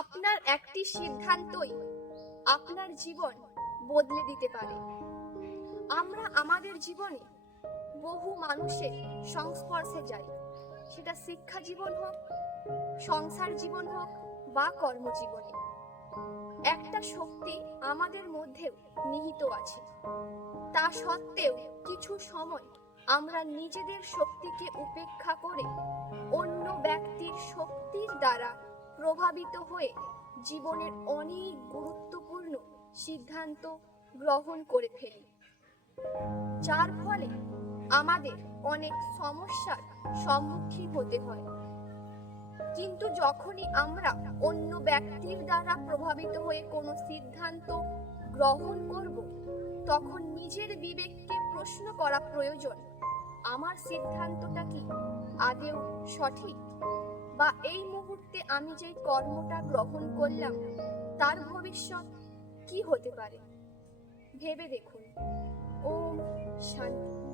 আপনার একটি সিদ্ধান্তই আপনার জীবন বদলে দিতে পারে। আমরা আমাদের জীবনে বহু মানুষের সংস্পর্শে যাই, সেটা শিক্ষা জীবন হোক, সংসার জীবন হোক বা কর্মজীবনে। একটা শক্তি আমাদের মধ্যেও নিহিত আছে। তা সত্ত্বেও কিছু সময় আমরা নিজেদের শক্তিকে উপেক্ষা করে অন্য ব্যক্তির শক্তির দ্বারা প্রভাবিত হয়ে জীবনের অনেক গুরুত্বপূর্ণ সিদ্ধান্ত গ্রহণ করে ফেলি, যার ফলে আমাদের অনেক সমস্যার সম্মুখীন হতে হয়। কিন্তু যখনই আমরা অন্য ব্যক্তির দ্বারা প্রভাবিত হয়ে কোনো সিদ্ধান্ত গ্রহণ করব, তখন নিজের বিবেককে প্রশ্ন করা প্রয়োজন, আমার সিদ্ধান্তটা কি আদৌ সঠিক? বা এই মুহূর্তে আমি যে কর্মটা গ্রহণ করলাম তার ভবিষ্যৎ কি হতে পারে? ভেবে দেখুন। ওম শান্তি।